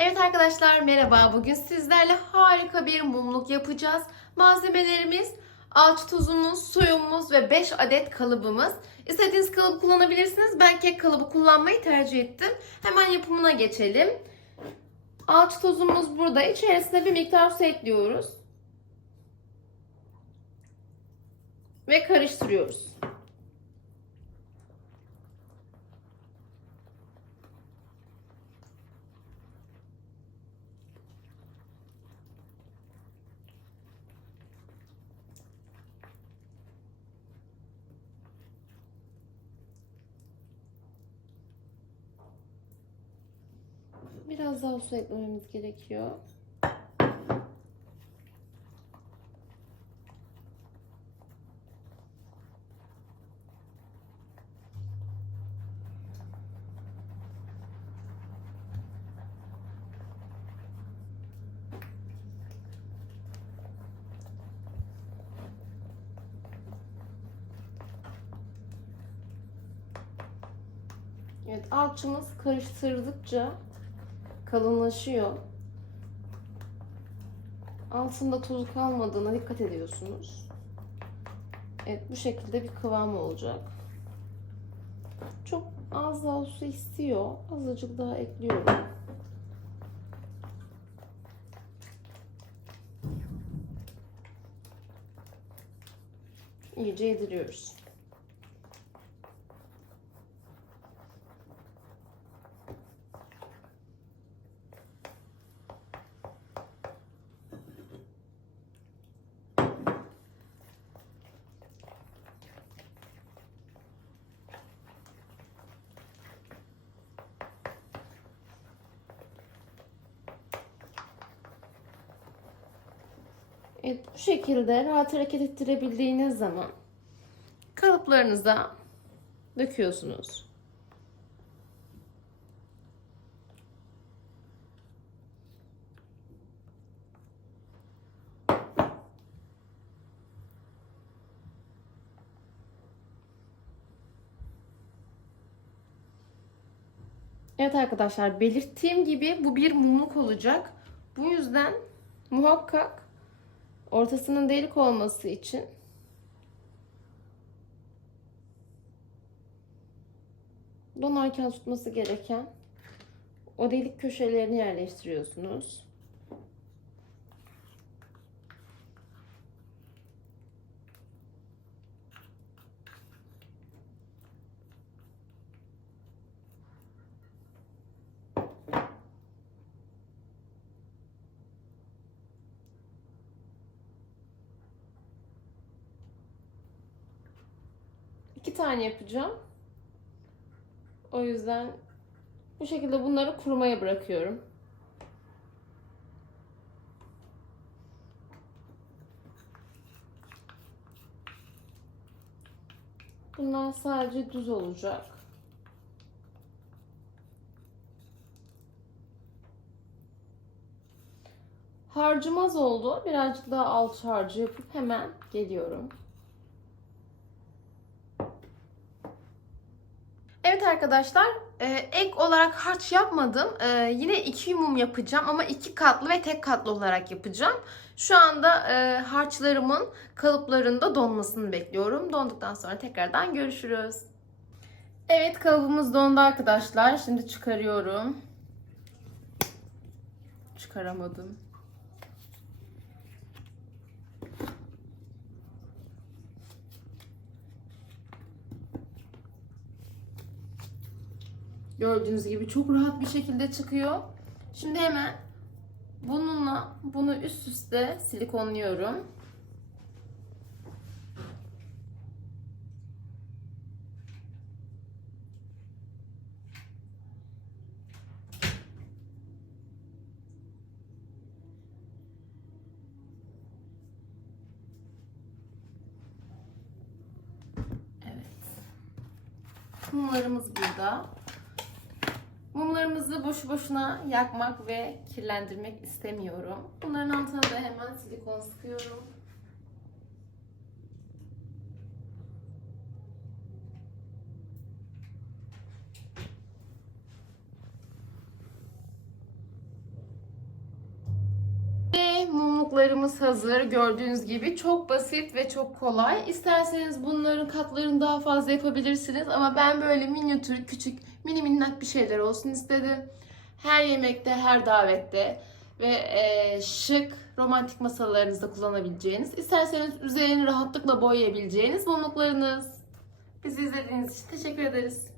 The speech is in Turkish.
Evet arkadaşlar merhaba. Bugün sizlerle harika bir mumluk yapacağız. Malzemelerimiz alçı tozumuz, suyumuz ve 5 adet kalıbımız. İstediğiniz kalıbı kullanabilirsiniz. Ben kek kalıbı kullanmayı tercih ettim. Hemen yapımına geçelim. Alçı tozumuz burada. İçerisine bir miktar su ekliyoruz. Ve karıştırıyoruz. Biraz daha su eklememiz gerekiyor. Evet, alçımız karıştırdıkça kalınlaşıyor. Altında tozu kalmadığına dikkat ediyorsunuz. Evet bu şekilde bir kıvam olacak. Çok az daha su istiyor. Azıcık daha ekliyorum. İyice yediriyoruz. Evet, bu şekilde rahat hareket ettirebildiğiniz zaman kalıplarınıza döküyorsunuz. Evet arkadaşlar belirttiğim gibi bu bir mumluk olacak. Bu yüzden muhakkak ortasının delik olması için donarken tutması gereken o delik köşelerini yerleştiriyorsunuz. İki tane yapacağım. O yüzden bu şekilde bunları kurumaya bırakıyorum. Bunlar sadece düz olacak. Harcım az oldu. Birazcık daha alçı harcı yapıp hemen geliyorum. Evet arkadaşlar e, ek olarak harç yapmadım. E, yine iki mum yapacağım ama iki katlı ve tek katlı olarak yapacağım. Şu anda e, harçlarımın kalıplarında donmasını bekliyorum. Donduktan sonra tekrardan görüşürüz. Evet kalıbımız dondu arkadaşlar. Şimdi çıkarıyorum. Çıkaramadım. Gördüğünüz gibi çok rahat bir şekilde çıkıyor. Şimdi hemen bununla bunu üst üste silikonluyorum. Evet. Mumlarımız burada. Mumlarımızı boşu boşuna yakmak ve kirlendirmek istemiyorum. Bunların altına da hemen silikon sıkıyorum. Mumluklarımız hazır. Gördüğünüz gibi çok basit ve çok kolay. İsterseniz bunların katlarını daha fazla yapabilirsiniz. Ama ben böyle minyatür, küçük, mini minnak bir şeyler olsun istedim. Her yemekte, her davette ve e, şık romantik masalarınızda kullanabileceğiniz, isterseniz üzerini rahatlıkla boyayabileceğiniz mumluklarınız. Bizi izlediğiniz için teşekkür ederiz.